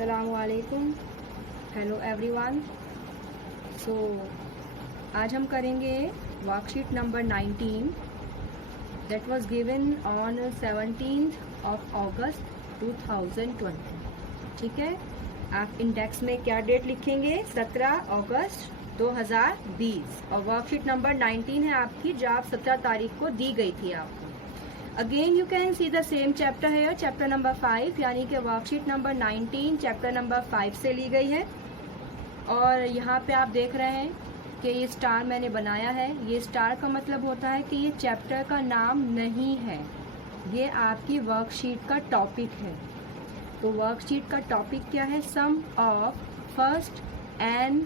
अस्सलामुअलैकुम, hello everyone. सो आज हम करेंगे worksheet number 19 that was given on 17 of अगस्त 2020। ठीक है, आप इंडेक्स में क्या डेट लिखेंगे? 17 अगस्त 2020 और वर्कशीट नंबर 19 है आपकी, जो आप 17 तारीख को दी गई थी आपको। Again you can see the same chapter है, चैप्टर नंबर 5, यानी कि वर्कशीट नंबर 19 चैप्टर नंबर 5 से ली गई है। और यहाँ पे आप देख रहे हैं कि ये स्टार मैंने बनाया है। ये स्टार का मतलब होता है कि ये चैप्टर का नाम नहीं है, ये आपकी वर्कशीट का टॉपिक है। तो वर्कशीट का टॉपिक क्या है? Sum of first n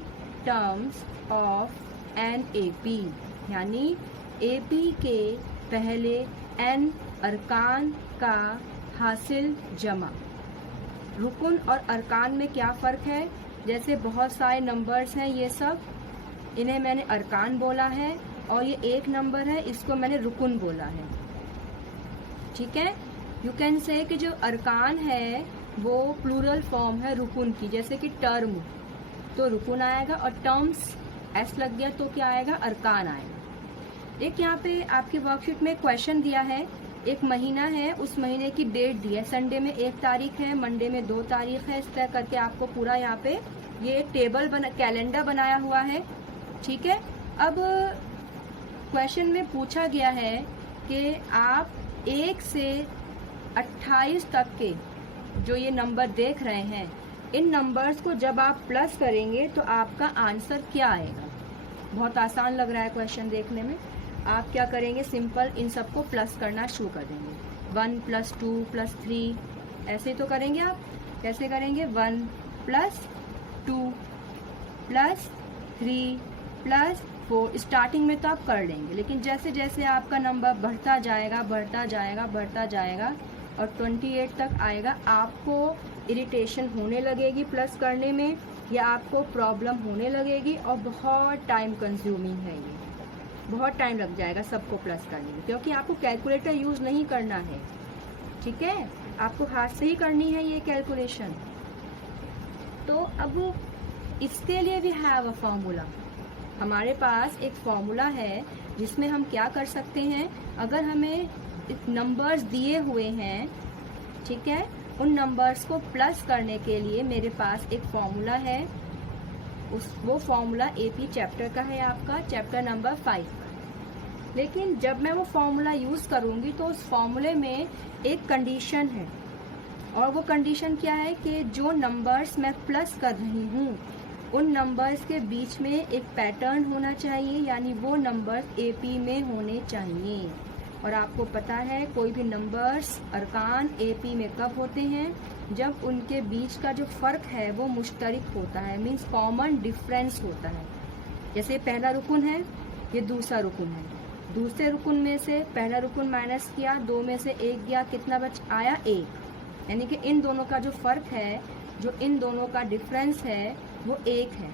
terms of an AP, यानी एपी के पहले एन अरकान का हासिल जमा। रुकुन और अरकान में क्या फ़र्क है? जैसे बहुत सारे नंबर्स हैं, ये सब इन्हें मैंने अरकान बोला है, और ये एक नंबर है, इसको मैंने रुकुन बोला है। ठीक है, यू कैन से कि जो अरकान है वो प्लूरल फॉर्म है रुकुन की, जैसे कि टर्म तो रुकुन आएगा, और टर्म्स एस लग गया तो क्या आएगा? अरकान आएगा। एक यहाँ पे आपकी वर्कशीट में क्वेश्चन दिया है, एक महीना है, उस महीने की डेट दी है। संडे में 1 तारीख है, मंडे में 2 तारीख है, इस तरह करके आपको पूरा यहाँ पे ये टेबल कैलेंडर बनाया हुआ है। ठीक है, अब क्वेश्चन में पूछा गया है कि आप 1 से 28 तक के जो ये नंबर देख रहे हैं, इन नंबर्स को जब आप प्लस करेंगे तो आपका आंसर क्या आएगा? बहुत आसान लग रहा है क्वेश्चन देखने में। आप क्या करेंगे? सिंपल इन सबको प्लस करना शुरू कर देंगे। 1 + 2 + 3 ऐसे तो करेंगे आप। कैसे करेंगे? 1 + 2 + 3 + 4। स्टार्टिंग में तो आप कर लेंगे, लेकिन जैसे जैसे आपका नंबर बढ़ता जाएगा बढ़ता जाएगा बढ़ता जाएगा और 28 तक आएगा, आपको इरिटेशन होने लगेगी प्लस करने में, या आपको प्रॉब्लम होने लगेगी, और बहुत टाइम कंज्यूमिंग है ये, बहुत टाइम लग जाएगा सबको प्लस करने में, क्योंकि आपको कैलकुलेटर यूज़ नहीं करना है। ठीक है, आपको हाथ से ही करनी है ये कैलकुलेशन। तो अब इसके लिए भी हैव अ फॉर्मूला। हमारे पास एक फॉर्मूला है जिसमें हम क्या कर सकते हैं, अगर हमें नंबर्स दिए हुए हैं, ठीक है, उन नंबर्स को प्लस करने के लिए मेरे पास एक फॉर्मूला है। वो फॉर्मूला एपी चैप्टर का है, आपका चैप्टर नंबर 5 का। लेकिन जब मैं वो फॉर्मूला यूज़ करूँगी तो उस फॉर्मूले में एक कंडीशन है, और वो कंडीशन क्या है कि जो नंबर्स मैं प्लस कर रही हूँ उन नंबर्स के बीच में एक पैटर्न होना चाहिए, यानी वो नंबर्स एपी में होने चाहिए। और आपको पता है कोई भी नंबर्स अरकान एपी में कब होते हैं? जब उनके बीच का जो फ़र्क है वो मुश्तरक होता है, मीन्स कॉमन डिफरेंस होता है। जैसे पहला रुकुन है, ये दूसरा रुकुन है, दूसरे रुकुन में से पहला रुकुन माइनस किया, 2 में से 1 गया, कितना बच आया? 1। यानी कि इन दोनों का जो फ़र्क है, जो इन दोनों का डिफरेंस है वो 1 है।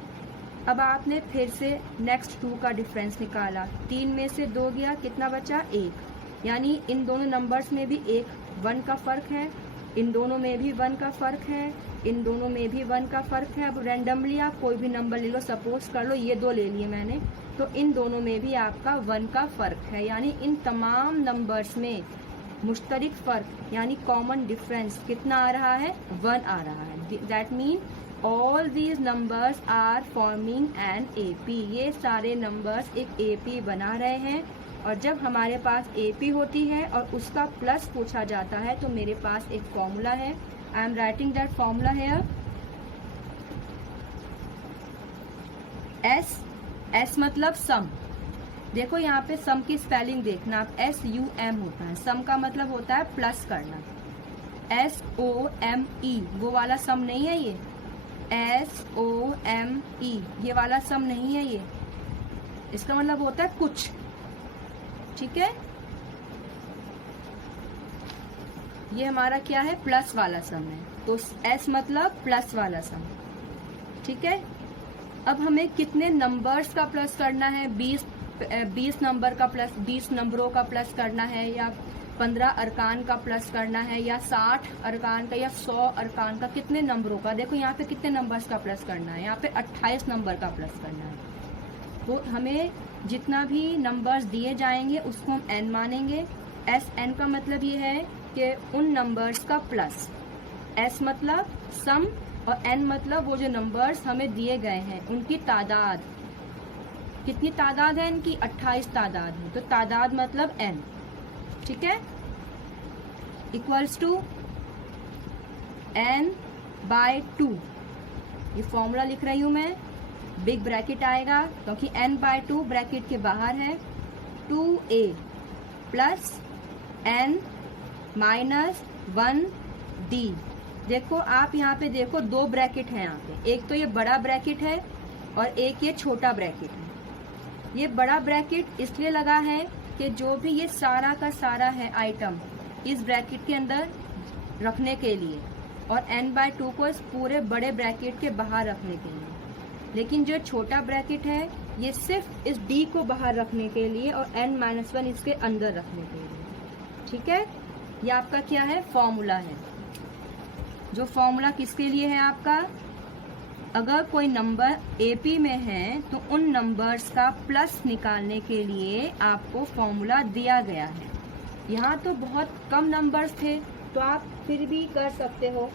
अब आपने फिर से नेक्स्ट 2 का डिफरेंस निकाला, 3 में से 2 गया, कितना बचा? 1। यानी इन दोनों नंबर्स में भी 1 का फ़र्क है, इन दोनों में भी 1 का फ़र्क है, इन दोनों में भी 1 का फ़र्क है। अब रैंडमली आप कोई भी नंबर ले लो, सपोज कर लो ये 2 ले लिए मैंने, तो इन दोनों में भी आपका 1 का फ़र्क है। यानी इन तमाम नंबर्स में मुश्तरक फ़र्क यानी कॉमन डिफरेंस कितना आ रहा है? 1 आ रहा है। That mean all these numbers are forming an AP. ये सारे नंबर्स एक एपी बना रहे हैं। और जब हमारे पास एपी होती है और उसका प्लस पूछा जाता है तो मेरे पास एक फॉर्मूला है। I am writing that formula है एस मतलब सम। देखो यहाँ पे सम की स्पेलिंग देखना आप, SUM होता है। सम का मतलब होता है प्लस करना, SOME वो वाला सम नहीं है ये, SOME ये वाला सम नहीं है ये, इसका मतलब होता है कुछ। ठीक है, ये हमारा क्या है? प्लस वाला सम है, तो S मतलब प्लस वाला सम। ठीक है, अब हमें कितने नंबर्स का प्लस करना है? 20 नंबर का प्लस, 20 नंबरों का प्लस करना है, या 15 अरकान का प्लस करना है या 60 अरकान का या 100 अरकान का, कितने नंबरों का, देखो यहाँ पे कितने नंबर्स का प्लस करना है, यहाँ पे 28 नंबर का प्लस करना है। तो हमें जितना भी नंबर्स दिए जाएंगे उसको हम n मानेंगे। एस एन का मतलब ये है कि उन नंबर्स का प्लस, एस मतलब सम और एन मतलब वो जो नंबर्स हमें दिए गए हैं उनकी तादाद। कितनी तादाद है इनकी? 28 तादाद है, तो तादाद मतलब n, ठीक है। इक्वल्स टू n बाय 2, ये फॉर्मूला लिख रही हूँ मैं, बिग ब्रैकेट आएगा क्योंकि n बाय 2 ब्रैकेट के बाहर है, 2a plus n minus 1d। देखो आप यहाँ पे देखो दो ब्रैकेट है यहाँ पे, एक तो ये बड़ा ब्रैकेट है और एक ये छोटा ब्रैकेट है। ये बड़ा ब्रैकेट इसलिए लगा है कि जो भी ये सारा का सारा है आइटम इस ब्रैकेट के अंदर रखने के लिए, और n बाय 2 को इस पूरे बड़े ब्रैकेट के बाहर रखने के लिए। लेकिन जो छोटा ब्रैकेट है ये सिर्फ इस d को बाहर रखने के लिए और n-1 इसके अंदर रखने के लिए, ठीक है। ये आपका क्या है? फॉर्मूला है। जो फॉर्मूला किसके लिए है आपका? अगर कोई नंबर AP में है तो उन नंबर्स का प्लस निकालने के लिए आपको फॉर्मूला दिया गया है। यहाँ तो बहुत कम नंबर्स थे तो आप फिर भी कर सकते हो,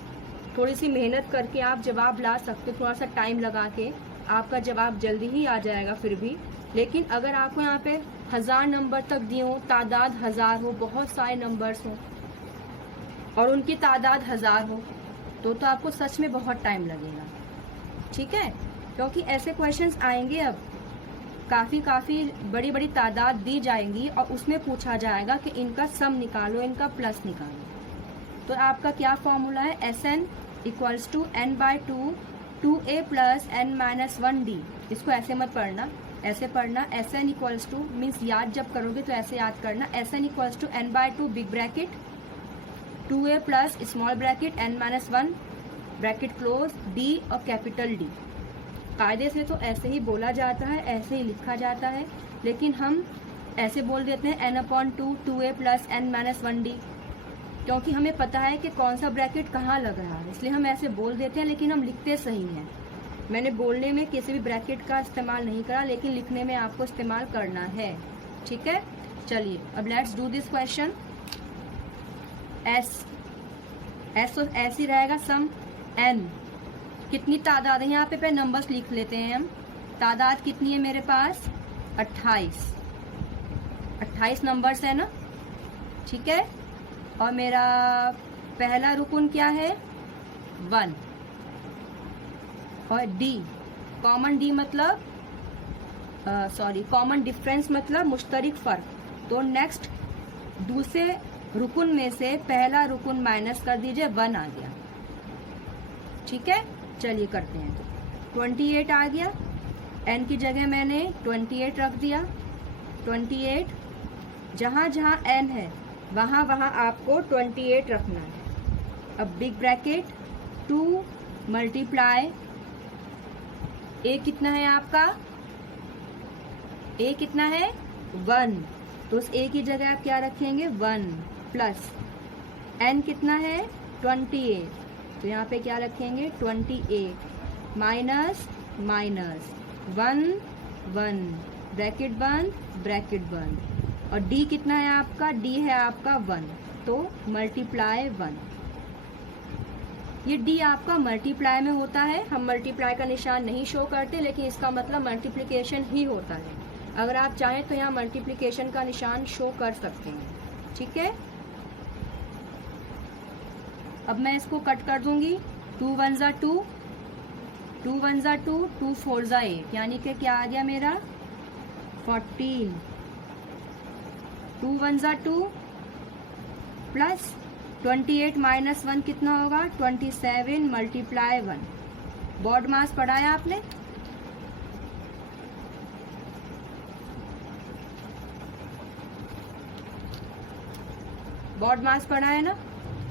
थोड़ी सी मेहनत करके आप जवाब ला सकते हो, थोड़ा सा टाइम लगा के आपका जवाब जल्दी ही आ जाएगा फिर भी। लेकिन अगर आपको यहाँ पे 1000 नंबर तक दिए हो, तादाद 1000 हो, बहुत सारे नंबर्स हो और उनकी तादाद 1000 हो, तो आपको सच में बहुत टाइम लगेगा, ठीक है। क्योंकि ऐसे क्वेश्चंस आएंगे, अब काफ़ी बड़ी बड़ी तादाद दी जाएंगी और उसमें पूछा जाएगा कि इनका सम निकालो, इनका प्लस निकालो। तो आपका क्या फॉर्मूला है? Sn equals to n by 2 2a plus n-1d। इसको ऐसे मत पढ़ना, ऐसे पढ़ना। Sn इक्वल्स टू मीन्स याद जब करोगे तो ऐसे याद करना। Sn equals to n by 2 big bracket 2a plus small bracket n-1 bracket close d और कैपिटल D। कायदे से तो ऐसे ही बोला जाता है, ऐसे ही लिखा जाता है, लेकिन हम ऐसे बोल देते हैं n/2 2a प्लस n-1d, क्योंकि हमें पता है कि कौन सा ब्रैकेट कहाँ लग रहा है, इसलिए हम ऐसे बोल देते हैं, लेकिन हम लिखते सही हैं। मैंने बोलने में किसी भी ब्रैकेट का इस्तेमाल नहीं करा, लेकिन लिखने में आपको इस्तेमाल करना है, ठीक है। चलिए अब let's do this question. S तो ऐसे ही रहेगा, सम n कितनी तादाद है, यहाँ पे नंबर्स लिख लेते हैं हम। तादाद कितनी है मेरे पास? 28 नंबर्स है ना, ठीक है। और मेरा पहला रुकन क्या है? 1 और D, कॉमन D मतलब कॉमन डिफरेंस मतलब मुश्तरक फ़र्क। तो नेक्स्ट दूसरे रुकन में से पहला रुकन माइनस कर दीजिए, 1 आ गया, ठीक है। चलिए करते हैं। तो 28 आ गया, n की जगह मैंने 28 रख दिया। 28 जहाँ जहाँ n है वहाँ वहाँ आपको 28 रखना है। अब बिग ब्रैकेट 2 मल्टीप्लाई a कितना है आपका? a कितना है? 1, तो उस a की जगह आप क्या रखेंगे? 1 प्लस n कितना है? 28, तो यहाँ पे क्या रखेंगे? 28 माइनस 1 ब्रैकेट बंद और d कितना है आपका? d है आपका 1, तो मल्टीप्लाई 1। ये d आपका मल्टीप्लाई में होता है, हम मल्टीप्लाई का निशान नहीं शो करते, लेकिन इसका मतलब मल्टीप्लिकेशन ही होता है। अगर आप चाहें तो यहाँ मल्टीप्लिकेशन का निशान शो कर सकते हैं, ठीक है। अब मैं इसको कट कर दूंगी। 2 1 ज़ा 2, 2 1 ज़ा 2, 2 4 ज़ा 8, यानी कि क्या आ गया मेरा? 14। 2 1 ज़ा 2 प्लस 28 माइनस 1 कितना होगा? 27 मल्टीप्लाई 1। बॉड मास पढ़ाया आपने? बॉड मास पढ़ा है ना?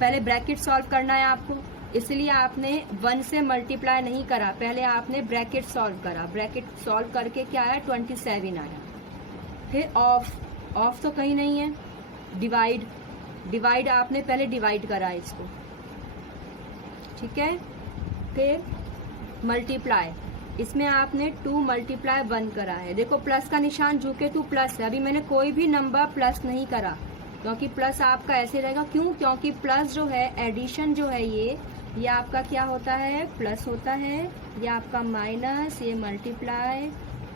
पहले ब्रैकेट सॉल्व करना है आपको, इसलिए आपने 1 से मल्टीप्लाई नहीं करा, पहले आपने ब्रैकेट सॉल्व करा। ब्रैकेट सॉल्व करके क्या आया? 27 आया। फिर ऑफ तो कहीं नहीं है, डिवाइड डिवाइड आपने पहले डिवाइड करा इसको, ठीक है। फिर मल्टीप्लाई, इसमें आपने 2 मल्टीप्लाई 1 करा है। देखो प्लस का निशान झुके तो प्लस है, अभी मैंने कोई भी नंबर प्लस नहीं करा क्योंकि प्लस आपका ऐसे रहेगा। क्यों? क्योंकि प्लस जो है एडिशन जो है ये आपका क्या होता है, प्लस होता है। ये आपका माइनस, ये मल्टीप्लाई,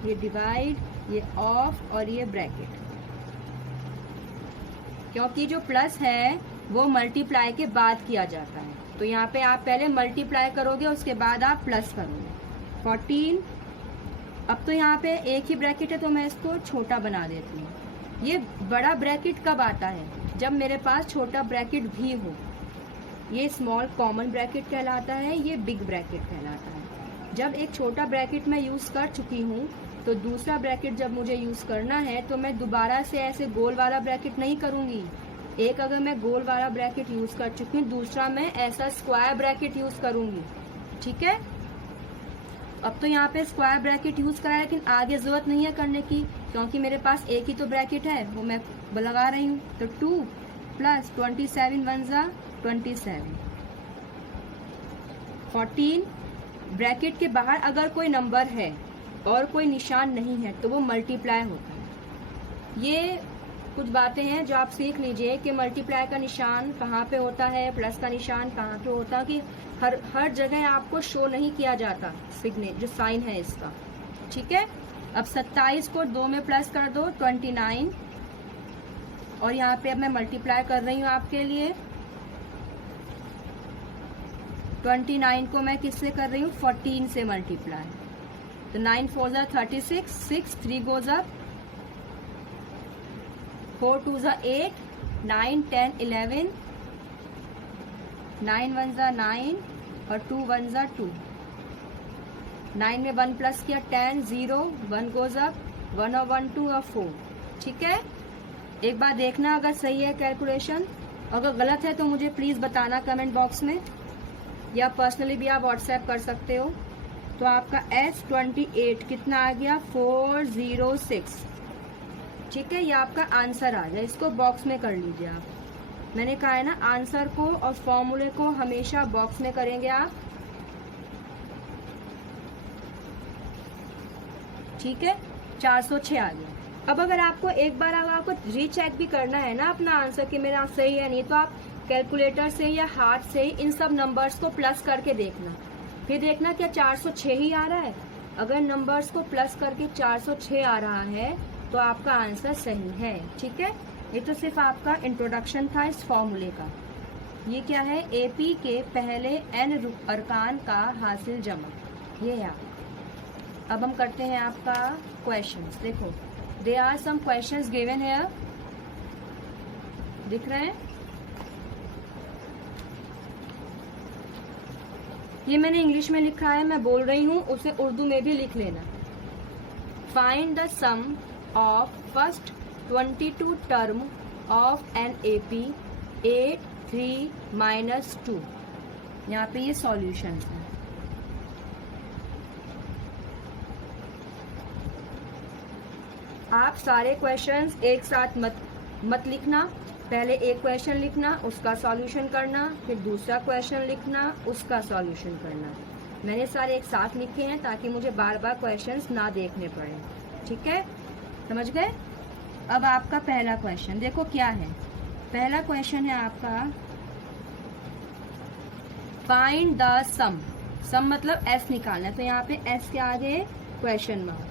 ये डिवाइड, ये ऑफ और ये ब्रैकेट। क्योंकि जो प्लस है वो मल्टीप्लाई के बाद किया जाता है, तो यहाँ पे आप पहले मल्टीप्लाई करोगे उसके बाद आप प्लस करोगे। 14। अब तो यहाँ पे एक ही ब्रैकेट है तो मैं इसको छोटा बना देती हूँ। ये बड़ा ब्रैकेट कब आता है? जब मेरे पास छोटा ब्रैकेट भी हो। ये स्मॉल कॉमन ब्रैकेट कहलाता है, ये बिग ब्रैकेट कहलाता है। जब एक छोटा ब्रैकेट मैं यूज़ कर चुकी हूँ तो दूसरा ब्रैकेट जब मुझे यूज़ करना है तो मैं दोबारा से ऐसे गोल वाला ब्रैकेट नहीं करूँगी। एक अगर मैं गोल वाला ब्रैकेट यूज़ कर चुकी हूँ, दूसरा मैं ऐसा स्क्वायर ब्रैकेट यूज़ करूँगी, ठीक है। अब तो यहाँ पे स्क्वायर ब्रैकेट यूज़ करा है, लेकिन आगे ज़रूरत नहीं है करने की क्योंकि मेरे पास एक ही तो ब्रैकेट है, वो मैं लगा रही हूँ। तो 2 प्लस 27 1 ज़ा 27। 14। ब्रैकेट के बाहर अगर कोई नंबर है और कोई निशान नहीं है तो वो मल्टीप्लाई होता है। ये कुछ बातें हैं जो आप सीख लीजिए कि मल्टीप्लाई का निशान कहाँ पे होता है, प्लस का निशान कहाँ पे होता है, कि हर जगह आपको शो नहीं किया जाता सिग्नेचर जो साइन है इसका, ठीक है। अब 27 को 2 में प्लस कर दो 29, और यहाँ पे अब मैं मल्टीप्लाई कर रही हूँ आपके लिए। 29 को मैं किससे कर रही हूँ? 14 से मल्टीप्लाई। तो 9 4 ज़ा 36, 6 3 गोज अप, 4 2 ज़ा 8, 9 10 11, 9 1 ज़ा 9 और 2 1 ज़ा 2। 9 में 1 प्लस किया 10, 0 1 गोज अप, 1 और 1 2 और 4, ठीक है। एक बार देखना अगर सही है कैलकुलेशन, अगर गलत है तो मुझे प्लीज़ बताना कमेंट बॉक्स में, या पर्सनली भी आप व्हाट्सएप कर सकते हो। तो आपका S28 कितना आ गया? 406, ठीक है। ये आपका आंसर आ गया, इसको बॉक्स में कर लीजिए आप। मैंने कहा है ना, आंसर को और फॉर्मूले को हमेशा बॉक्स में करेंगे आप, ठीक है। 406 आ गया। अब अगर आपको एक बार अगर आपको रीचेक भी करना है ना अपना आंसर कि मेरा सही है नहीं, तो आप कैलकुलेटर से या हाथ से इन सब नंबर्स को प्लस करके देखना, फिर देखना क्या 406 ही आ रहा है। अगर नंबर्स को प्लस करके 406 आ रहा है तो आपका आंसर सही है, ठीक है। ये तो सिर्फ आपका इंट्रोडक्शन था इस फॉर्मूले का। ये क्या है? एपी के पहले n अरकान का हासिल जमा, ये है आपका। अब हम करते हैं आपका क्वेश्चंस। देखो, they are some questions given here, दिख रहे हैं? ये मैंने इंग्लिश में लिखा है, मैं बोल रही हूँ, उसे उर्दू में भी लिख लेना। Find the sum of first 22 term of an AP 8 3 - 2। यहाँ पे ये सॉल्यूशंस हैं। आप सारे क्वेश्चंस एक साथ मत लिखना। पहले एक क्वेश्चन लिखना, उसका सॉल्यूशन करना, फिर दूसरा क्वेश्चन लिखना, उसका सॉल्यूशन करना। मैंने सारे एक साथ लिखे हैं ताकि मुझे बार बार क्वेश्चंस ना देखने पड़े, ठीक है। समझ गए? अब आपका पहला क्वेश्चन देखो क्या है। पहला क्वेश्चन है आपका फाइंड द सम। सम मतलब S निकालना है, तो यहाँ पे S के आगे क्वेश्चन मार्क।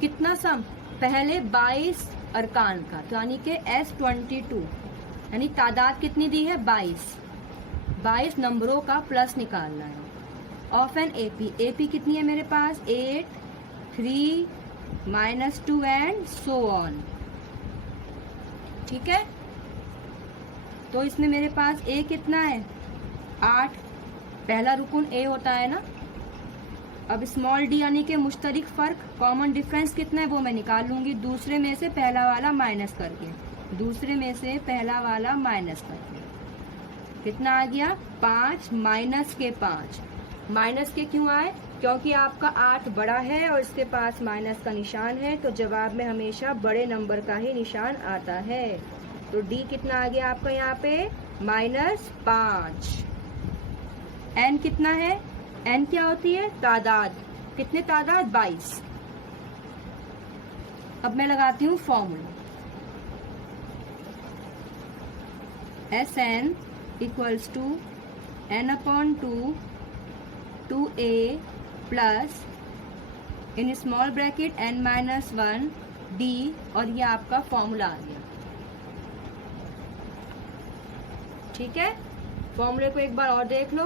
कितना सम? पहले 22 अरकान का, तो यानी कि S22, यानी तादाद कितनी दी है? 22 नंबरों का प्लस निकालना है। ऑफ एन AP कितनी है मेरे पास? 8 3 - 2 एंड सो ऑन, ठीक है। तो इसमें मेरे पास A कितना है? 8। पहला रुकन A होता है ना। अब स्मॉल d यानी कि मुश्तरक फ़र्क, कॉमन डिफरेंस कितना है वो मैं निकाल लूँगी दूसरे में से पहला वाला माइनस करके। दूसरे में से पहला वाला माइनस करके कितना आ गया? 5 माइनस के 5। माइनस के क्यों आए? क्योंकि आपका 8 बड़ा है और इसके पास माइनस का निशान है, तो जवाब में हमेशा बड़े नंबर का ही निशान आता है। तो डी कितना आ गया आपका यहाँ पे -5। एन कितना है, एन क्या होती है तादाद, कितने तादाद 22। अब मैं लगाती हूँ formula, S N equals to n/2 2a plus in small bracket n-1 d, और ये आपका फॉर्मूला आ गया। ठीक है, फॉर्मूले को एक बार और देख लो।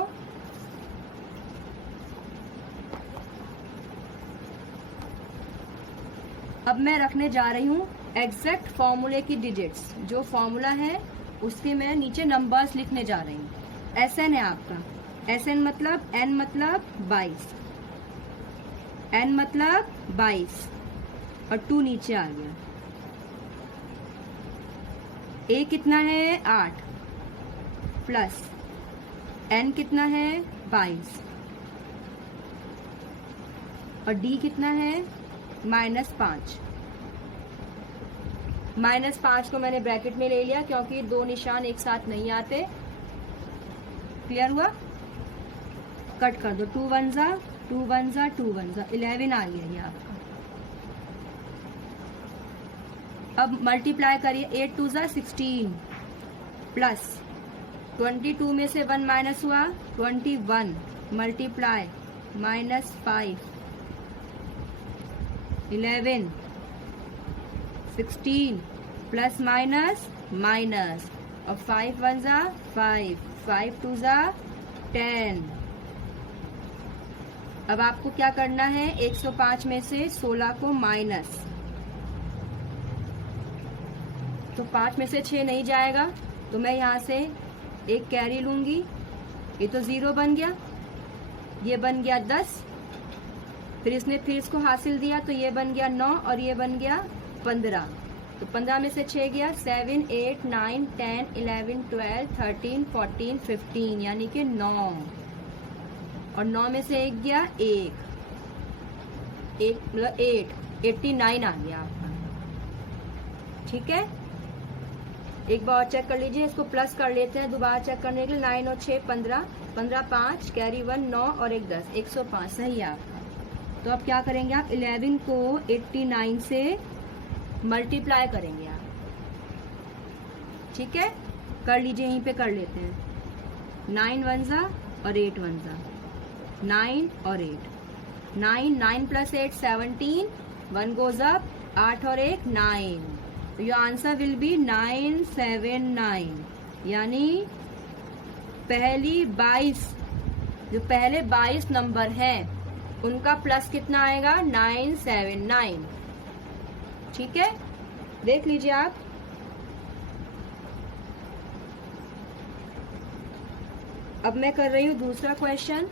अब मैं रखने जा रही हूँ एग्जैक्ट फॉर्मूले की डिजिट्स, जो फॉर्मूला है उसके मैं नीचे नंबर्स लिखने जा रही हूँ। एस एन है आपका, एस एन मतलब एन मतलब 22, एन मतलब 22 और 2 नीचे आ गया। ए कितना है 8 प्लस एन कितना है 22 और डी कितना है -5। -5 को मैंने ब्रैकेट में ले लिया क्योंकि दो निशान एक साथ नहीं आते। क्लियर हुआ? कट कर दो, 2 1 जा 2 1 जा 2 1 जा 11 आ गया ये आपका। अब मल्टीप्लाई करिए, 8 2 जा 16 प्लस 22 में से 1 माइनस हुआ 21 मल्टीप्लाई -5 11 16 प्लस माइनस माइनस, और 5 1 जा 5 5 2 जा 10। अब आपको क्या करना है, 105 में से 16 को माइनस, तो 5 में से 6 नहीं जाएगा, तो मैं यहाँ से एक कैरी लूंगी, ये तो 0 बन गया, ये बन गया 10, फिर इसने फिर इसको हासिल दिया तो ये बन गया 9 और ये बन गया 15। तो 15 में से 6 गया 7 8 9 10 11 12 13 14 15 यानी कि 9, और 9 में से 1 गया 1 मतलब 8 89 आ गया आपका। ठीक है, एक बार और चेक कर लीजिए, इसको प्लस कर लेते हैं दोबारा चेक करने के लिए। 9 और 6 15 15 5 कैरी 1 9 और 1 10 105 सही है आपका। तो अब क्या करेंगे आप, 11 को 89 से मल्टीप्लाई करेंगे आप। ठीक है, कर लीजिए, यहीं पे कर लेते हैं। 9 1 जा और 8 1 जा 9 और 8 9 प्लस 8 17 1 गोज अप 8 और 1 9, योर आंसर विल बी 979। यानी पहली 22 जो पहले 22 नंबर हैं उनका प्लस कितना आएगा 979। ठीक है, देख लीजिए आप। अब मैं कर रही हूँ दूसरा क्वेश्चन,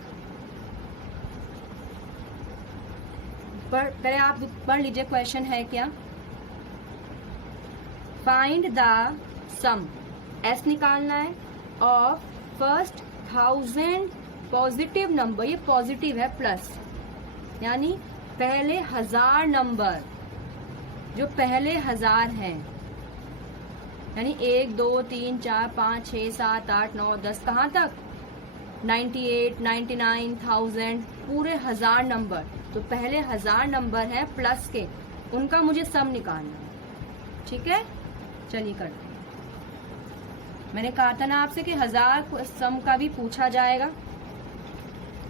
पहले आप पढ़ लीजिए क्वेश्चन है क्या। फाइंड द सम, एस निकालना है, ऑफ फर्स्ट 1000 पॉजिटिव नंबर, ये पॉजिटिव है प्लस, यानी पहले 1000 नंबर जो पहले 1000 हैं, यानी 1 2 3 4 5 6 7 8 9 10 कहाँ तक 98 99 1000 पूरे 1000 नंबर, तो पहले 1000 नंबर है प्लस के, उनका मुझे सम निकालना है। ठीक है, चलिए करते हैं। मैंने कहा था ना आपसे कि 1000 सम का भी पूछा जाएगा।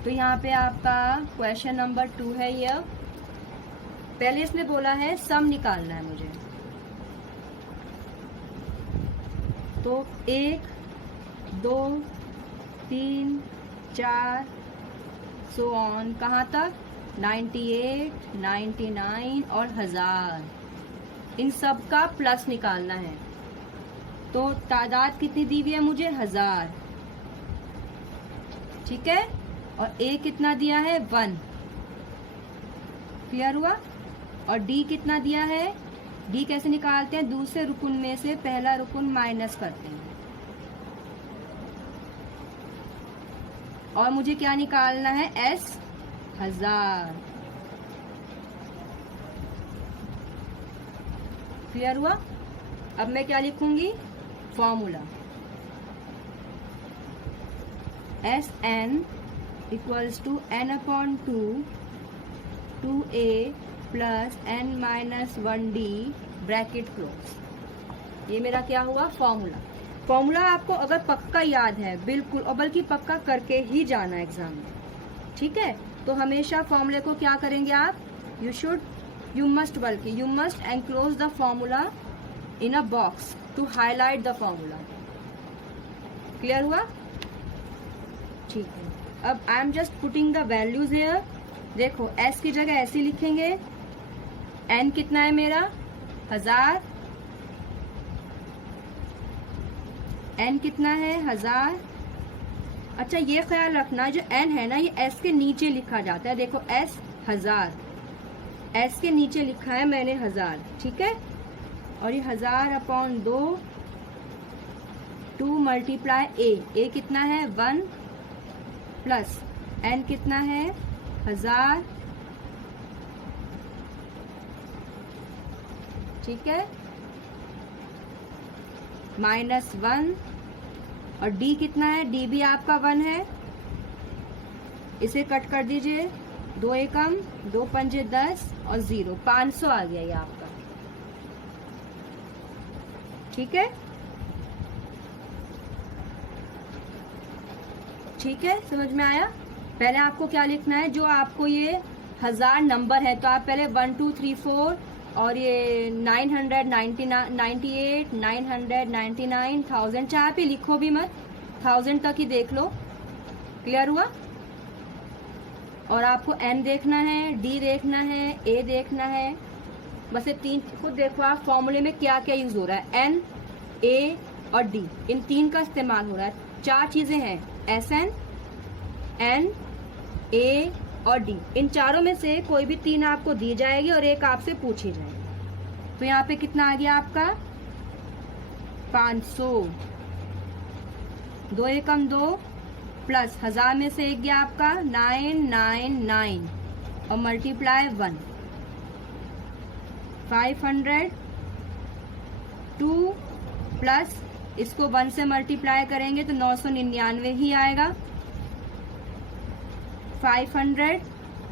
तो यहाँ पे आपका क्वेश्चन नंबर 2 है ये। पहले इसने बोला है सम निकालना है मुझे, तो 1 2 3 4 सो ऑन कहाँ तक 98 99 और 1000, इन सब का प्लस निकालना है। तो तादाद कितनी दी हुई है मुझे 1000। ठीक है, और ए कितना दिया है 1। क्लियर हुआ? और डी कितना दिया है, डी कैसे निकालते हैं, दूसरे रुकन में से पहला रुकन माइनस करते हैं। और मुझे क्या निकालना है एस 1000। क्लियर हुआ? अब मैं क्या लिखूंगी formula Sn equals to n/2 2a plus n-1d bracket close. ये मेरा क्या हुआ फॉर्मूला। फॉर्मूला आपको अगर पक्का याद है बिल्कुल, और बल्कि पक्का करके ही जाना एग्जाम में, ठीक है। तो हमेशा फॉर्मूले को क्या करेंगे आप, you must enclose the formula in a box to highlight the formula. Clear हुआ? ठीक है। अब I am just putting the values here. देखो s की जगह ऐसे लिखेंगे, n कितना है मेरा 1000, n कितना है 1000। अच्छा ये ख्याल रखना जो n है ना ये s के नीचे लिखा जाता है। देखो s 1000, s के नीचे लिखा है मैंने 1000, ठीक है। और ये 1000/2 2 मल्टीप्लाई a कितना है 1 प्लस n कितना है 1000, ठीक है, -1 और d कितना है, d भी आपका 1 है। इसे कट कर दीजिए, 2 एकम 2 पंजे 10 और 0, 500 आ गया ये आपका, ठीक है। ठीक है, समझ में आया? पहले आपको क्या लिखना है, जो आपको ये 1000 नंबर है तो आप पहले 1 2 3 4 और ये 998 999 1000 चाहे पे लिखो भी मत, 1000 तक ही देख लो। क्लियर हुआ? और आपको n देखना है, d देखना है, a देखना है, बस ये 3 खुद देखो आप फॉर्मूले में क्या क्या यूज हो रहा है, n, a और d, इन 3 का इस्तेमाल हो रहा है। 4 चीजें हैं, Sn, n, a और d, इन चारों में से कोई भी 3 आपको दी जाएगी और एक आपसे पूछी जाएगी। तो यहाँ पे कितना आ गया आपका 500, 2 एकम 2 प्लस 1000 में से एक गया आपका 999 और मल्टीप्लाई 1, 500 2 प्लस इसको 1 से मल्टीप्लाई करेंगे तो 999 ही आएगा। 500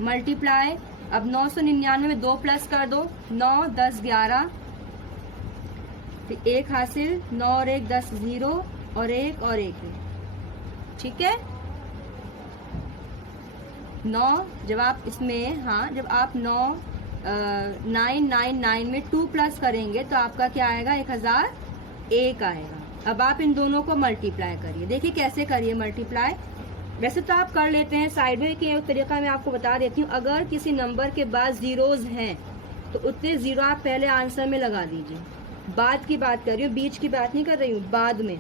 मल्टीप्लाई, अब 999 में 2 प्लस कर दो, 9 10 11, तो 1 हासिल, 9 और 1 10, 0 और 1 और 1, ठीक है। 9 जब आप इसमें, हाँ जब आप 999 में 2 प्लस करेंगे तो आपका क्या आएगा 1001 आएगा। अब आप इन दोनों को मल्टीप्लाई करिए, देखिए कैसे करिए मल्टीप्लाई। वैसे तो आप कर लेते हैं, साइड में कि एक तरीका मैं आपको बता देती हूँ। अगर किसी नंबर के बाद जीरोज हैं तो उतने जीरो आप पहले आंसर में लगा दीजिए। बाद की बात कर रही हूँ, बीच की बात नहीं कर रही हूँ, बाद में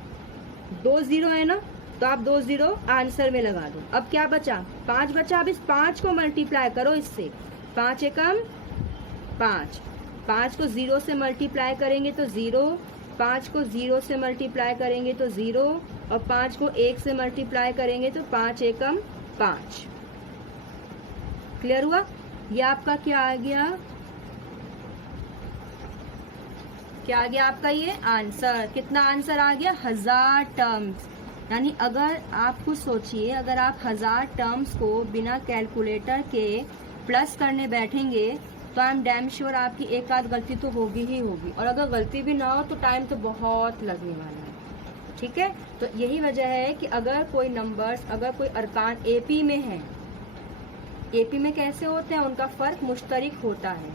2 0 है ना तो आप 2 0 आंसर में लगा दो। अब क्या बचा, 5 बचा। अब इस 5 को मल्टीप्लाई करो इससे, 5 एकम 5, 5 को 0 से मल्टीप्लाई करेंगे तो 0, 5 को 0 से मल्टीप्लाई करेंगे तो 0 और 5 को 1 से मल्टीप्लाई करेंगे तो 5 एकम 5। क्लियर हुआ? ये आपका क्या आ गया, क्या आ गया आपका ये आंसर। कितना आंसर आ गया, 1000 टर्म्स। यानी अगर आप कुछ सोचिए, अगर आप 1000 टर्म्स को बिना कैलकुलेटर के प्लस करने बैठेंगे तो आई एम डैम श्योर आपकी एक आध गलती तो होगी ही होगी, और अगर गलती भी ना हो तो टाइम तो बहुत लगने वाला है, ठीक है। तो यही वजह है कि अगर कोई नंबर्स, अगर कोई अरकान एपी में है, एपी में कैसे होते हैं, उनका फर्क मुश्तरक होता है,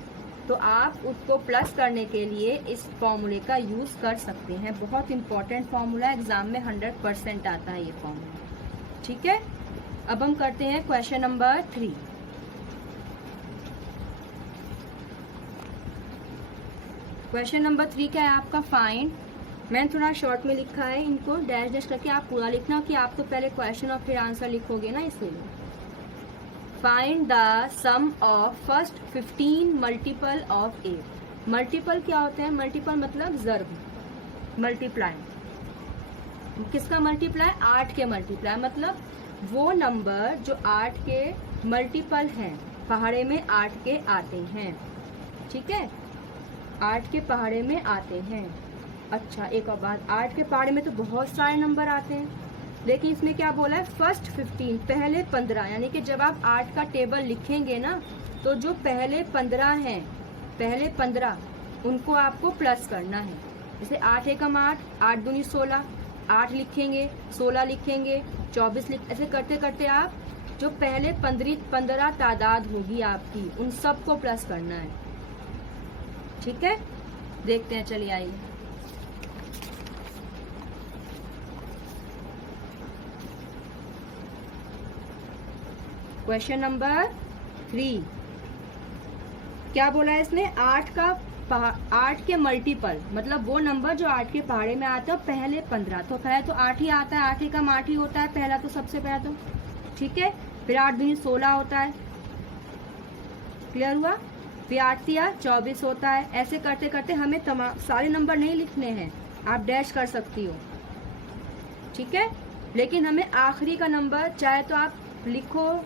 तो आप उसको प्लस करने के लिए इस फॉर्मूले का यूज कर सकते हैं। बहुत इंपॉर्टेंट फॉर्मूला, एग्जाम में 100% आता है ये फॉर्मूला, ठीक है। अब हम करते हैं क्वेश्चन नंबर 3। क्वेश्चन नंबर 3 क्या है आपका, फाइंड। मैंने थोड़ा शॉर्ट में लिखा है, इनको डैश डैश करके आप पूरा लिखना कि आप तो पहले क्वेश्चन और फिर आंसर लिखोगे ना, इसलिए। Find the sum of first 15 multiple of 8। Multiple क्या होते हैं, मल्टीपल मतलब ज़र्ब, मल्टीप्लाई। किसका मल्टीप्लाई, 8 के मल्टीप्लाई, मतलब वो नंबर जो 8 के मल्टीपल हैं, पहाड़े में 8 के आते हैं, ठीक है, 8 के पहाड़े में आते हैं। अच्छा एक और बात, 8 के पहाड़े में तो बहुत सारे नंबर आते हैं, लेकिन इसमें क्या बोला है, फर्स्ट 15, पहले 15, यानी कि जब आप 8 का टेबल लिखेंगे ना, तो जो पहले 15 हैं, पहले 15 उनको आपको प्लस करना है। जैसे 8 एकम 8, 8 दूनी 16, 8 लिखेंगे, 16 लिखेंगे, 24 ऐसे करते करते आप जो पहले 15 तादाद होगी आपकी, उन सबको प्लस करना है। ठीक है, देखते हैं, चलिए आइए। क्वेश्चन नंबर 3, क्या बोला है इसने, 8 के मल्टीपल, मतलब वो नंबर जो 8 के पहाड़े में आता है पहले 15, तो पहले तो 8 ही आता है, 8 एकम 8 ही होता है पहला, तो सबसे पहला तो ठीक है। फिर 8 दूनी 16 होता है, क्लियर हुआ। फिर 8 तिया 24 होता है। ऐसे करते करते हमें तमाम सारे नंबर नहीं लिखने हैं, आप डैश कर सकती हो, ठीक है। लेकिन हमें आखिरी का नंबर चाहे तो आप लिखो,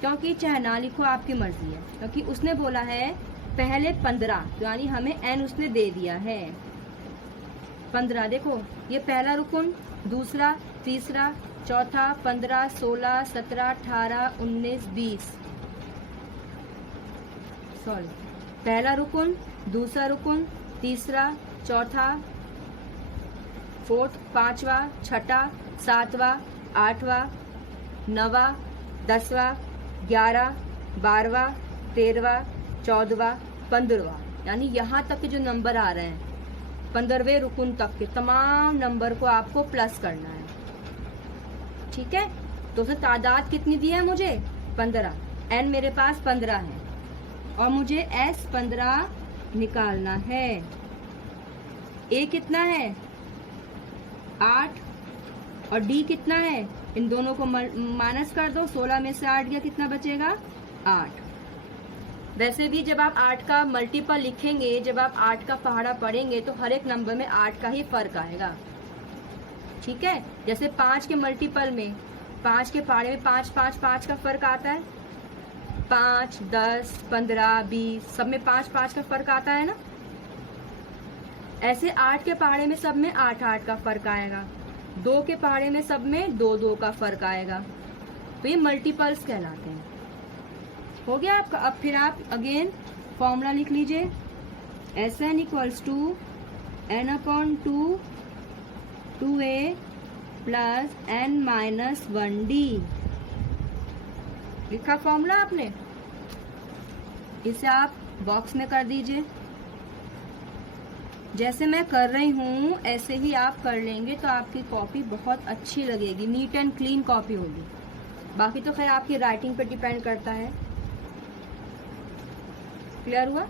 क्योंकि चाहे ना लिखो आपकी मर्जी है, क्योंकि उसने बोला है पहले 15, तो यानी हमें n उसने दे दिया है 15। देखो ये पहला रुकन, दूसरा, तीसरा, चौथा, 15, 16, 17, 18, 19, 20, सॉरी, पहला रुकन, दूसरा रुकन, तीसरा, चौथा, फोर्थ, पांचवा, छठा, सातवां, आठवां, नवा, 10वां, 11, 12वां, 13वां, 14वां, 15वां, यानी यहाँ तक के जो नंबर आ रहे हैं 15वें रुकन तक के तमाम नंबर को आपको प्लस करना है, ठीक है। तो उसे तादाद कितनी दी है मुझे, 15, n मेरे पास 15 है और मुझे s 15 निकालना है। a कितना है, 8, और d कितना है, इन दोनों को माइनस कर दो, 16 में से 8 गया, कितना बचेगा, 8। वैसे भी जब आप 8 का मल्टीपल लिखेंगे, जब आप 8 का पहाड़ा पढ़ेंगे तो हर एक नंबर में 8 का ही फर्क आएगा, ठीक है। जैसे 5 के मल्टीपल में, 5 के पहाड़े में 5 5 5 का फर्क आता है, 5, 10, 15, 20 सब में 5 5 का फर्क आता है ना। ऐसे 8 के पहाड़े में सब में 8 8 का फर्क आएगा, 2 के पहाड़े में सब में 2 2 का फर्क आएगा, तो ये मल्टीपल्स कहलाते हैं। हो गया आपका। अब फिर आप अगेन फॉर्मूला लिख लीजिए, Sn equals to n/2 2a plus n-1d। लिखा फॉर्मूला आपने, इसे आप बॉक्स में कर दीजिए। जैसे मैं कर रही हूँ ऐसे ही आप कर लेंगे तो आपकी कॉपी बहुत अच्छी लगेगी, नीट एंड क्लीन कॉपी होगी। बाकी तो खैर आपकी राइटिंग पे डिपेंड करता है। क्लियर हुआ।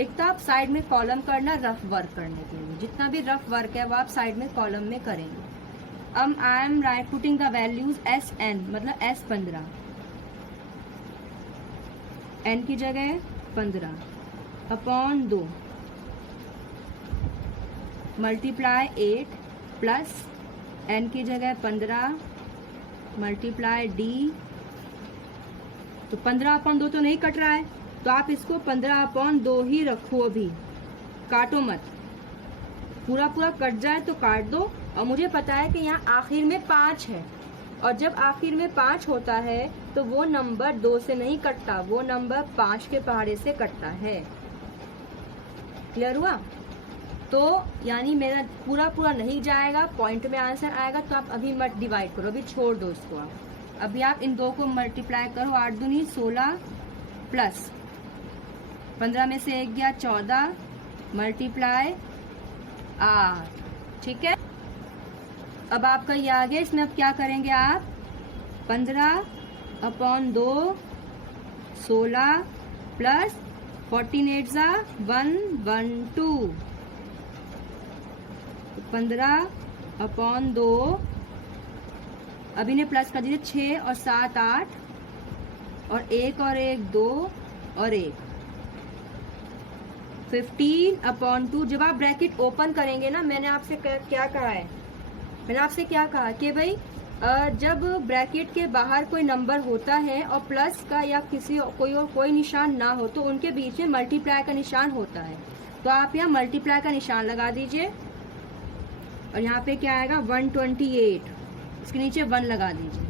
एक तो आप साइड में कॉलम करना रफ वर्क करने के लिए, जितना भी रफ वर्क है वो आप साइड में कॉलम में करेंगे। अब I M right putting the values Sn, मतलब S 15, n की जगह 15 अपॉन 2 मल्टीप्लाई 8 प्लस n की जगह 15 मल्टीप्लाई d। तो 15/2 तो नहीं कट रहा है, तो आप इसको 15/2 ही रखो, अभी काटो मत, पूरा पूरा कट जाए तो काट दो। और मुझे पता है कि यहाँ आखिर में 5 है, और जब आखिर में 5 होता है तो वो नंबर 2 से नहीं कटता, वो नंबर 5 के पहाड़े से कटता है। क्लियर हुआ। तो यानी मेरा पूरा पूरा नहीं जाएगा, पॉइंट में आंसर आएगा, तो आप अभी मत डिवाइड करो, अभी छोड़ दो इसको। आप अभी आप इन दो को मल्टीप्लाई करो, 8 दूनी 16 प्लस 15 में से 1 गया 14 मल्टीप्लाई 8, ठीक है। अब आपका ये आ गया, इसमें अब क्या करेंगे आप, 15/2 16 प्लस 14 8 जा 112, 15/2 अभी ने प्लस कर दीजिए, 6 और 7 8 और 1 और 1 2 और 1 15/2। जब आप ब्रैकेट ओपन करेंगे ना, मैंने आपसे क्या कहा है, मैंने आपसे क्या कहा कि भाई जब ब्रैकेट के बाहर कोई नंबर होता है और प्लस का या किसी कोई निशान ना हो तो उनके बीच में मल्टीप्लाई का निशान होता है। तो आप यहाँ मल्टीप्लाई का निशान लगा दीजिए और यहाँ पे क्या आएगा 128, इसके नीचे 1 लगा दीजिए।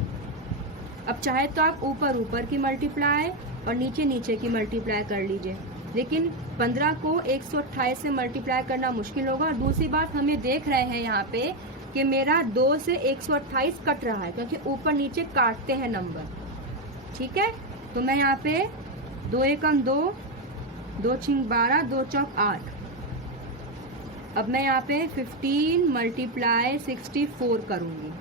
अब चाहे तो आप ऊपर ऊपर की मल्टीप्लाई और नीचे नीचे की मल्टीप्लाई कर लीजिए, लेकिन 15 को 128 से मल्टीप्लाई करना मुश्किल होगा। और दूसरी बात, हमें देख रहे हैं यहाँ पे कि मेरा 2 से 128 कट रहा है, क्योंकि ऊपर नीचे काटते हैं नंबर। ठीक है, तो मैं यहाँ पे 2 एकम 2, 2 छिंग 12, 2 चौक 8। अब मैं यहाँ पे 15 मल्टीप्लाई 64 करूंगी।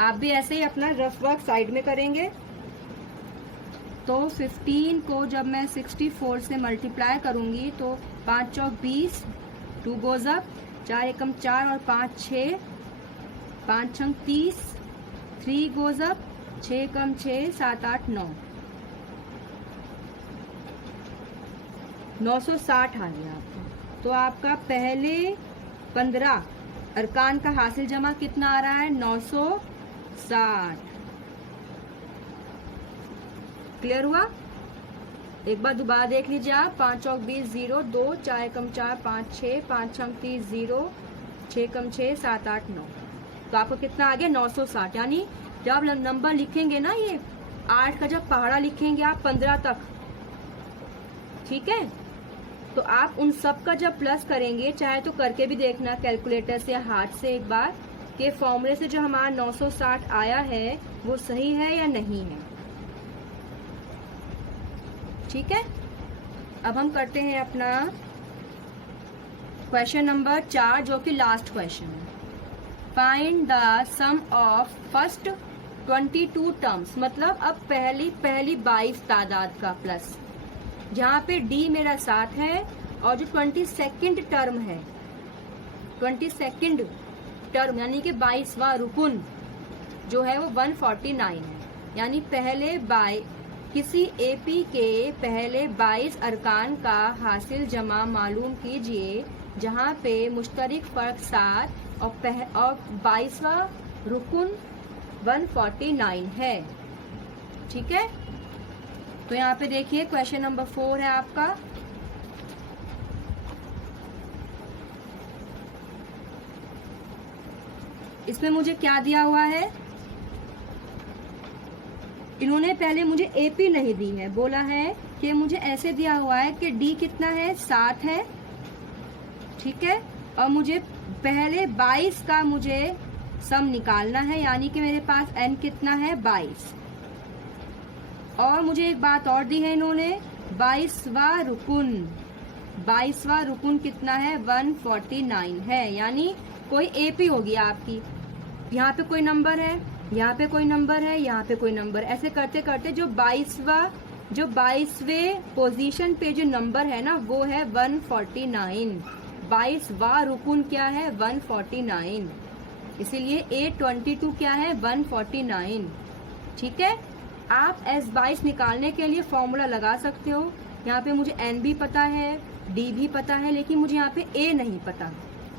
आप भी ऐसे ही अपना रफ वर्क साइड में करेंगे। तो 15 को जब मैं 64 से मल्टीप्लाई करूंगी तो 5 चौक 20, 2 गोज अप, 4 एकम 4 और 5 6, 5 छंग 30, 3 गोज अप, 6 एकम 6, 7 8 9, 960 आ गया आपको। तो आपका पहले 15 अरकान का हासिल जमा कितना आ रहा है? 960। क्लियर हुआ? एक बार दोबारा देख लीजिए आप। 5 चौक 20 0, 2, 4 एकम 4, 5 6, 5 छंग 30 0, 6 एकम 6, 7 8 9। तो आपको कितना आ गया? 960। यानी जब नंबर लिखेंगे ना, ये 8 का जब पहाड़ा लिखेंगे आप 15 तक, ठीक है, तो आप उन सब का जब प्लस करेंगे, चाहे तो करके भी देखना कैलकुलेटर से या हाथ से एक बार, कि फॉर्मूले से जो हमारा 960 आया है वो सही है या नहीं है। ठीक है, अब हम करते हैं अपना क्वेश्चन नंबर 4, जो कि लास्ट क्वेश्चन है। Find the sum of first 22 terms. मतलब अब पहली 22 तादाद का प्लस, जहाँ पे डी मेरा 7 है और जो 22nd टर्म है, 22nd टर्म यानी कि 22वां रुकुन जो है वो 149 है। यानी पहले किसी एपी के पहले 22 अरकान का हासिल जमा मालूम कीजिए, जहाँ पे मुश्तरिक फर्क 7 और 22वां रुकुन 149 है। ठीक है, तो यहाँ पे देखिए क्वेश्चन नंबर 4 है आपका। इसमें मुझे क्या दिया हुआ है? इन्होंने पहले मुझे एपी नहीं दी है, बोला है कि मुझे ऐसे दिया हुआ है कि डी कितना है? 7 है। ठीक है, और मुझे पहले 22 का मुझे सम निकालना है, यानी कि मेरे पास एन कितना है? 22। और मुझे एक बात और दी है इन्होंने, 22वां रुकुन कितना है? 149 है। यानी कोई एपी होगी आपकी, यहाँ पे कोई नंबर है, यहाँ पे कोई नंबर है, यहाँ पे कोई नंबर। ऐसे करते करते जो 22वें पोजीशन पे जो नंबर है ना, वो है 149। 22वां रुकुन क्या है? 149। इसीलिए 822 क्या है? 149। ठीक है, आप S22 निकालने के लिए फॉर्मूला लगा सकते हो। यहाँ पे मुझे N भी पता है, D भी पता है, लेकिन मुझे यहाँ पे A नहीं पता।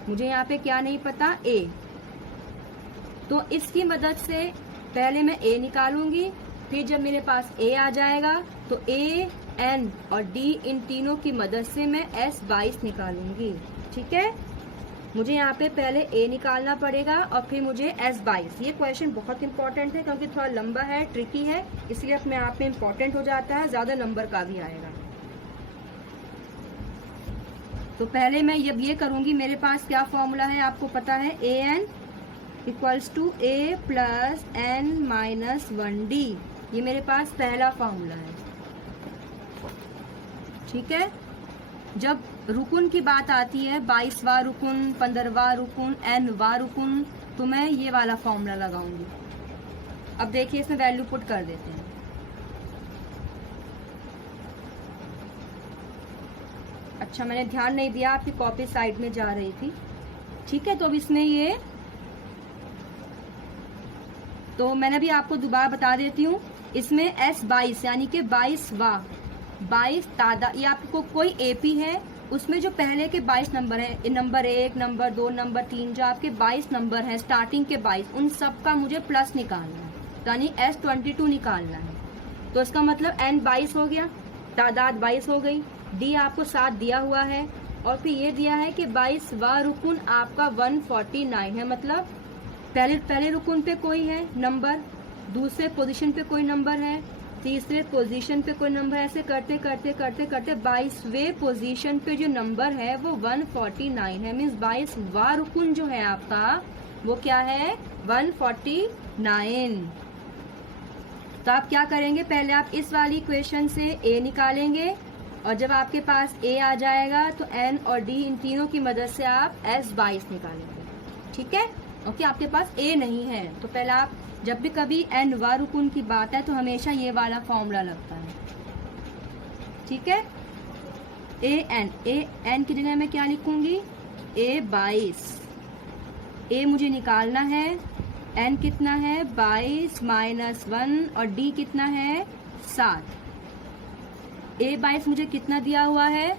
मुझे यहाँ पे क्या नहीं पता? A। तो इसकी मदद से पहले मैं A निकालूंगी, फिर जब मेरे पास A आ जाएगा तो A, N और D इन तीनों की मदद से मैं S22 निकालूंगी। ठीक है, मुझे यहाँ पे पहले A निकालना पड़ेगा और फिर मुझे S22। ये क्वेश्चन बहुत इंपॉर्टेंट है क्योंकि थोड़ा लंबा है, ट्रिकी है, इसलिए अपने आप में इंपॉर्टेंट हो जाता है, ज्यादा नंबर का भी आएगा। तो पहले मैं जब ये करूंगी, मेरे पास क्या फॉर्मूला है आपको पता है? AN equals to A plus N minus 1D। ये मेरे पास पहला फॉर्मूला है। ठीक है, जब रुकुन की बात आती है, 22वां रुकुन, 15वां रुकुन, Nवां रुकुन, तो मैं ये वाला फॉर्मूला लगाऊंगी। अब देखिए इसमें वैल्यू पुट कर देते हैं। अच्छा, मैंने ध्यान नहीं दिया, आपकी कॉपी साइड में जा रही थी। ठीक है, तो अब इसमें ये, तो मैंने भी आपको दोबारा बता देती हूँ, इसमें S22 यानी कि 22वां 22 तादाद, ये आपको कोई एपी है, उसमें जो पहले के 22 नंबर है, नंबर 1, नंबर 2, नंबर 3, जो आपके 22 नंबर हैं स्टार्टिंग के 22, उन सब का मुझे प्लस निकालना है, यानी S22 निकालना है। तो इसका मतलब N 22 हो गया। तादाद 22 हो गई। डी आपको 7 दिया हुआ है और फिर ये दिया है कि 22वां रुकुन आपका 149 है, मतलब पहले रुकुन पे कोई है नंबर, दूसरे पोजीशन पे कोई नंबर है, तीसरे पोजीशन पे कोई नंबर, ऐसे करते करते करते करते 22वें पोजीशन पे जो नंबर है वो 149 है। मीन्स 22वां रुकुन जो है आपका वो क्या है, 149। तो आप क्या करेंगे, पहले आप इस वाली इक्वेशन से ए निकालेंगे और जब आपके पास ए आ जाएगा तो एन और डी इन तीनों की मदद से आप एस 22 निकालेंगे। ठीक है, ओके। आपके पास ए नहीं है तो पहले आप जब भी कभी एन वा रुकुन की बात है तो हमेशा ये वाला फॉर्मूला लगता है। ठीक है, ए एन की जगह मैं क्या लिखूंगी, ए 22। ए मुझे निकालना है, एन कितना है 22 माइनस 1 और डी कितना है 7। ए 22 मुझे कितना दिया हुआ है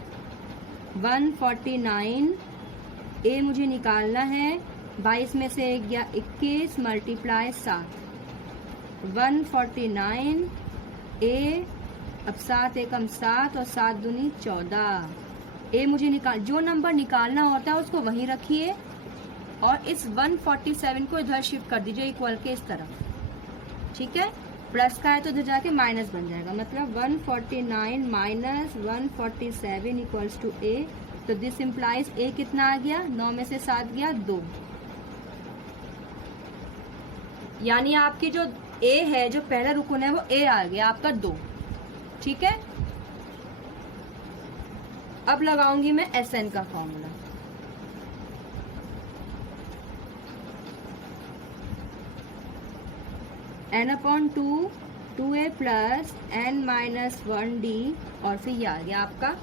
149। ए मुझे निकालना है, 22 में से 1 गया 21 मल्टीप्लाई 7, 149। ए अब 7 एकम 7 और 7 दूनी 14। ए मुझे जो नंबर निकालना होता है उसको वहीं रखिए और इस 147 को इधर शिफ्ट कर दीजिए इक्वल के इस तरफ। ठीक है, प्लस का है तो इधर जाके माइनस बन जाएगा, मतलब 149 माइनस 147 इक्वल्स टू ए। तो दिस इम्प्लाइज ए कितना आ गया, 9 में से 7 गया 2, यानी आपकी जो ए है, जो पहला रुकन है वो ए आ गया आपका 2। ठीक है, अब लगाऊंगी मैं एस एन का formula. n upon 2 2a plus n minus 1d और फिर ये आ गया आपका,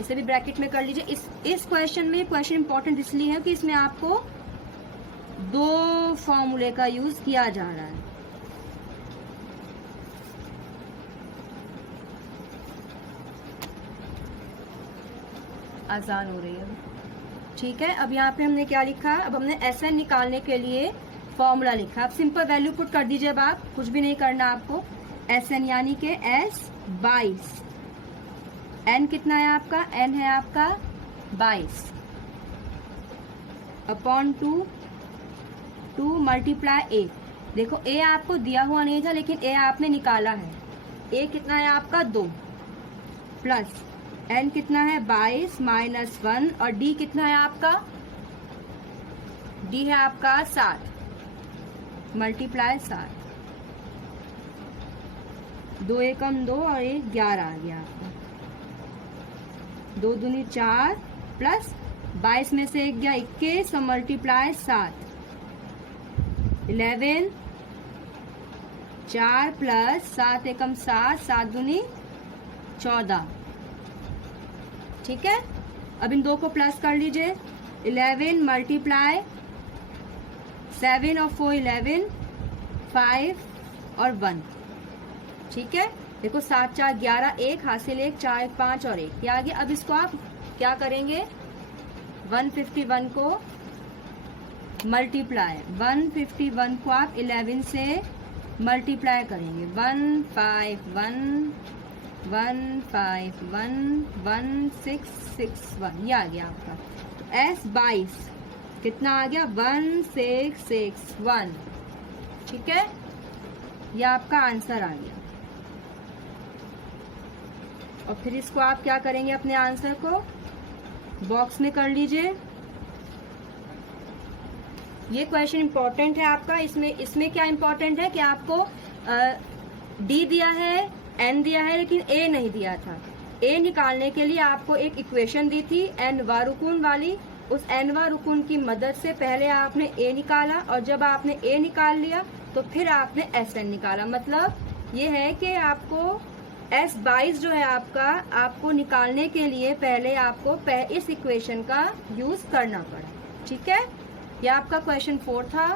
इसे भी ब्रैकेट में कर लीजिए। इस क्वेश्चन में क्वेश्चन इंपॉर्टेंट इसलिए है कि इसमें आपको 2 फॉर्मूले का यूज किया जा रहा है। आसान हो रही है। ठीक है, अब यहाँ पे हमने क्या लिखा, अब हमने एस एन निकालने के लिए फॉर्मूला लिखा। आप सिंपल वैल्यू पुट कर दीजिए, अब आप कुछ भी नहीं करना आपको। एस एन यानी कि एस 22, एन कितना है आपका, एन है आपका 22 अपॉन 2 मल्टीप्लाई ए। देखो ए आपको दिया हुआ नहीं था लेकिन ए आपने निकाला है। ए कितना है आपका 2 प्लस एन कितना है 22 माइनस 1 और डी कितना है आपका, डी है आपका 7 मल्टीप्लाई 7, 2 एकम 2 और 1 11 आ गया आपका, 2 दूनी 4 प्लस 22 में से 1 गया 21 और मल्टीप्लाई 7, 11 4 प्लस 7 एकम 7, 7 दूनी 14। ठीक है, अब इन 2 को प्लस कर लीजिए, 11 मल्टीप्लाई 7 और 4 11, 5 और 1। ठीक है, देखो 7 4 11, 1 हासिल 1 4 1 5 और 1 ये आ गया। अब इसको आप क्या करेंगे, 151 को मल्टीप्लाई 151 को आप 11 से मल्टीप्लाई करेंगे, 151 151 1661 ये आ गया आपका। एस 22 कितना आ गया 1661। ठीक है, ये आपका आंसर आ गया। और फिर इसको आप क्या करेंगे, अपने आंसर को बॉक्स में कर लीजिए। ये क्वेश्चन इंपॉर्टेंट है आपका। इसमें क्या इंपॉर्टेंट है कि आपको डी दिया है, एन दिया है लेकिन ए नहीं दिया था। ए निकालने के लिए आपको एक इक्वेशन दी थी एन वा रुकुन वाली, उस एन वा रुकुन की मदद से पहले आपने ए निकाला और जब आपने ए निकाल लिया तो फिर आपने एस एन निकाला। मतलब ये है कि आपको एस 22 जो है आपको निकालने के लिए पहले आपको इस इक्वेशन का यूज करना पड़ा। ठीक है, यह आपका क्वेश्चन 4 था।